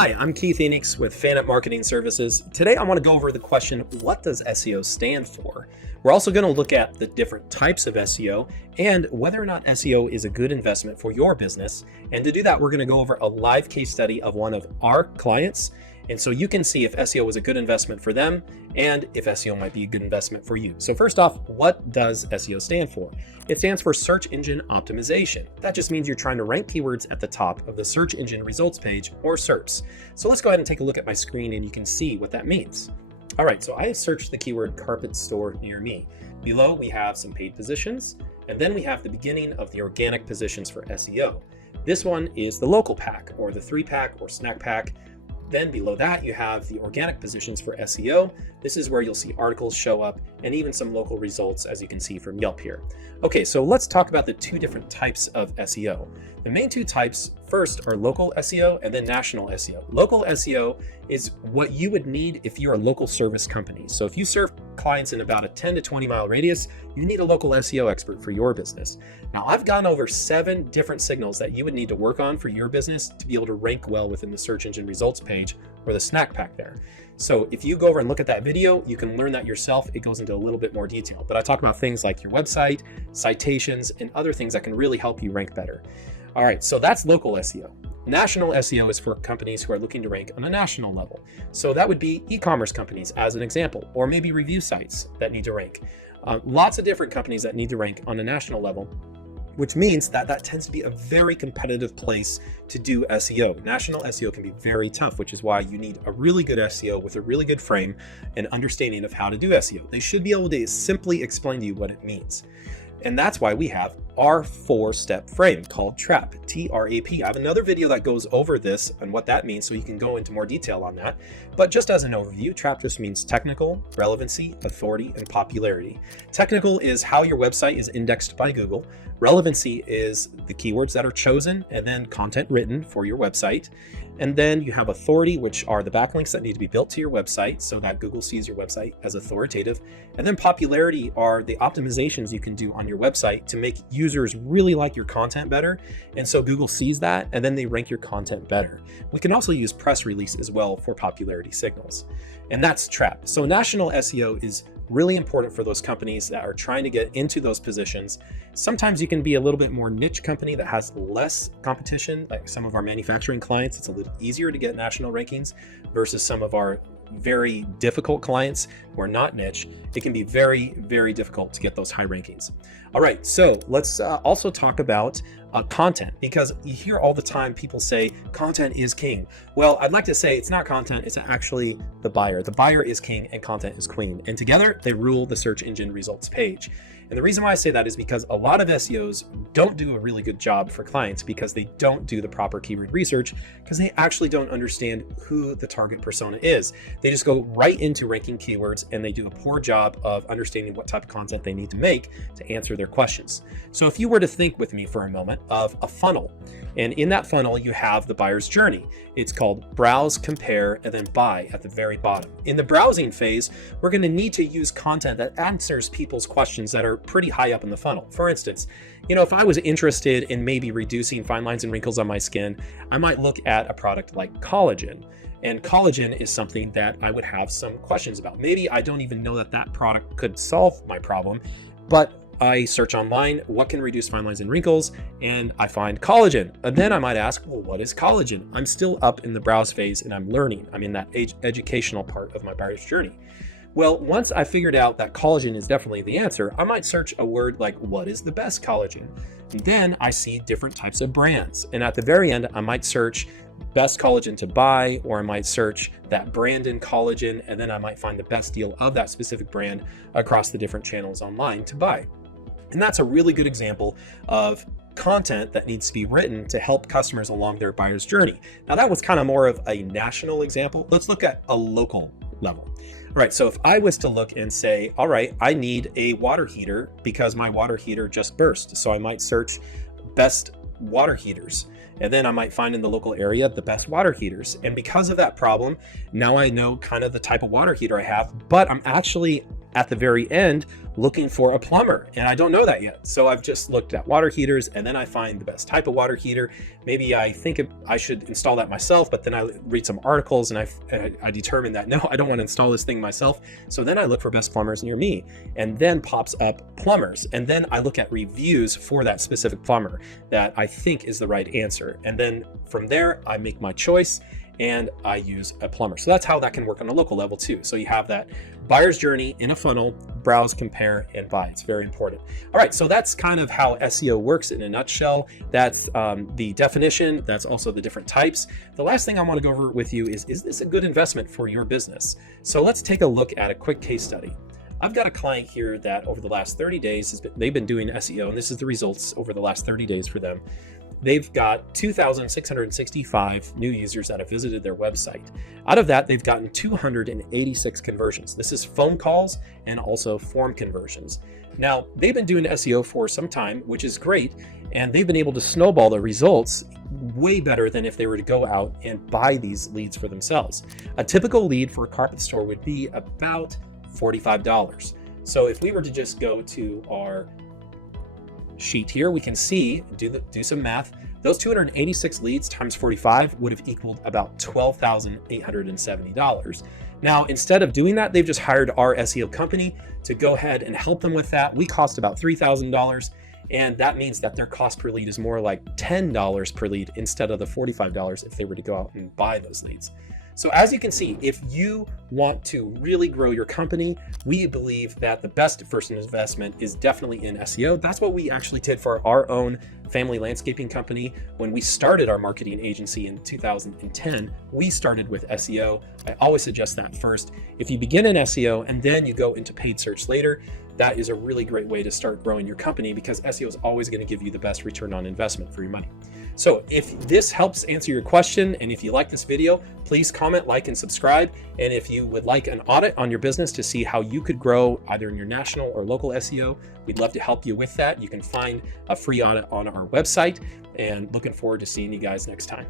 Hi, I'm Keith Eneix with Fannit Marketing Services. Today I want to go over the question, what does SEO stand for? We're also going to look at the different types of SEO and whether or not SEO is a good investment for your business. And to do that, we're going to go over a live case study of one of our clients. And so you can see if SEO was a good investment for them and if SEO might be a good investment for you. So first off, what does SEO stand for? It stands for search engine optimization. That just means you're trying to rank keywords at the top of the search engine results page, or SERPs. So let's go ahead and take a look at my screen and you can see what that means. All right, so I have searched the keyword carpet store near me. Below we have some paid positions, and then we have the beginning of the organic positions for SEO. This one is the local pack or the 3-pack or snack pack. Then below that, you have the organic positions for SEO. This is where you'll see articles show up and even some local results, as you can see from Yelp here. Okay, so let's talk about the two different types of SEO. The main two types first are local SEO and then national SEO. Local SEO is what you would need if you're a local service company. So if you serve clients in about a 10 to 20 mile radius, you need a local SEO expert for your business. Now, I've gone over 7 different signals that you would need to work on for your business to be able to rank well within the search engine results page or the snack pack there. So if you go over and look at that video, you can learn that yourself. It goes into a little bit more detail, but I talk about things like your website, citations, and other things that can really help you rank better. All right, so that's local SEO. National SEO is for companies who are looking to rank on a national level. So that would be e-commerce companies as an example, or maybe review sites that need to rank. Lots of different companies that need to rank on a national level, which means that that tends to be a very competitive place to do SEO. National SEO can be very tough, which is why you need a really good SEO with a really good frame and understanding of how to do SEO. They should be able to simply explain to you what it means. And that's why we have our 4-step frame called TRAP, T-R-A-P. I have another video that goes over this and what that means, so you can go into more detail on that. But just as an overview, TRAP just means technical, relevancy, authority, and popularity. Technical is how your website is indexed by Google. Relevancy is the keywords that are chosen and then content written for your website. And then you have authority, which are the backlinks that need to be built to your website so that Google sees your website as authoritative. And then popularity are the optimizations you can do on your website to make users really like your content better. And so Google sees that and then they rank your content better. We can also use press release as well for popularity signals. And that's TRAP. So national SEO is really important for those companies that are trying to get into those positions. Sometimes you can be a little bit more niche company that has less competition, like some of our manufacturing clients. It's a little easier to get national rankings versus some of our very difficult clients who are not niche. It can be very, very difficult to get those high rankings. All right, so let's also talk about content, because you hear all the time people say content is king. Well, I'd like to say it's not content, it's actually the buyer. The buyer is king and content is queen. And together they rule the search engine results page. And the reason why I say that is because a lot of SEOs don't do a really good job for clients because they don't do the proper keyword research, because they actually don't understand who the target persona is. They just go right into ranking keywords and they do a poor job of understanding what type of content they need to make to answer their questions. So if you were to think with me for a moment of a funnel, and in that funnel you have the buyer's journey. It's called browse, compare, and then buy at the very bottom. In the browsing phase, we're going to need to use content that answers people's questions that are pretty high up in the funnel. For instance, if I was interested in maybe reducing fine lines and wrinkles on my skin, I might look at a product like collagen. And collagen is something that I would have some questions about. Maybe I don't even know that that product could solve my problem, but I search online, what can reduce fine lines and wrinkles, and I find collagen. And then I might ask, well, what is collagen? I'm still up in the browse phase and I'm learning. I'm in that educational part of my buyer's journey. Well, once I figured out that collagen is definitely the answer, I might search a word like, what is the best collagen? And then I see different types of brands. And at the very end, I might search best collagen to buy, or I might search that brand in collagen, and then I might find the best deal of that specific brand across the different channels online to buy. And that's a really good example of content that needs to be written to help customers along their buyer's journey. Now, that was kind of more of a national example. Let's look at a local level. All right, so if I was to look and say, all right, I need a water heater because my water heater just burst. So I might search best water heaters. And then I might find in the local area the best water heaters. And because of that problem, now I know kind of the type of water heater I have, but I'm actually at the very end looking for a plumber, and I don't know that yet. So I've just looked at water heaters, and then I find the best type of water heater. Maybe I think I should install that myself, but then I read some articles and I determine that no, I don't want to install this thing myself. So then I look for best plumbers near me, and then pops up plumbers. And then I look at reviews for that specific plumber that I think is the right answer. And then from there, I make my choice and I use a plumber. So that's how that can work on a local level too. So you have that buyer's journey in a funnel: browse, compare, and buy. It's very important. All right, so that's kind of how SEO works in a nutshell. That's the definition. That's also the different types. The last thing I want to go over with you is this a good investment for your business? So let's take a look at a quick case study. I've got a client here that over the last 30 days, they've been doing SEO, and this is the results over the last 30 days for them. They've got 2,665 new users that have visited their website. Out of that, they've gotten 286 conversions. This is phone calls and also form conversions. Now, they've been doing SEO for some time, which is great, and they've been able to snowball the results way better than if they were to go out and buy these leads for themselves. A typical lead for a carpet store would be about $45. So if we were to just go to our sheet here, we can see, do some math. Those 286 leads times 45 would have equaled about $12,870. Now, instead of doing that, they've just hired our SEO company to go ahead and help them with that. We cost about $3,000, and that means that their cost per lead is more like $10 per lead instead of the $45 if they were to go out and buy those leads. So as you can see, if you want to really grow your company, we believe that the best first investment is definitely in SEO. That's what we actually did for our own family landscaping company. When we started our marketing agency in 2010, we started with SEO. I always suggest that first. If you begin in SEO and then you go into paid search later, that is a really great way to start growing your company, because SEO is always going to give you the best return on investment for your money. So if this helps answer your question, and if you like this video, please comment, like, and subscribe. And if you would like an audit on your business to see how you could grow either in your national or local SEO, we'd love to help you with that. You can find a free audit on our website, and looking forward to seeing you guys next time.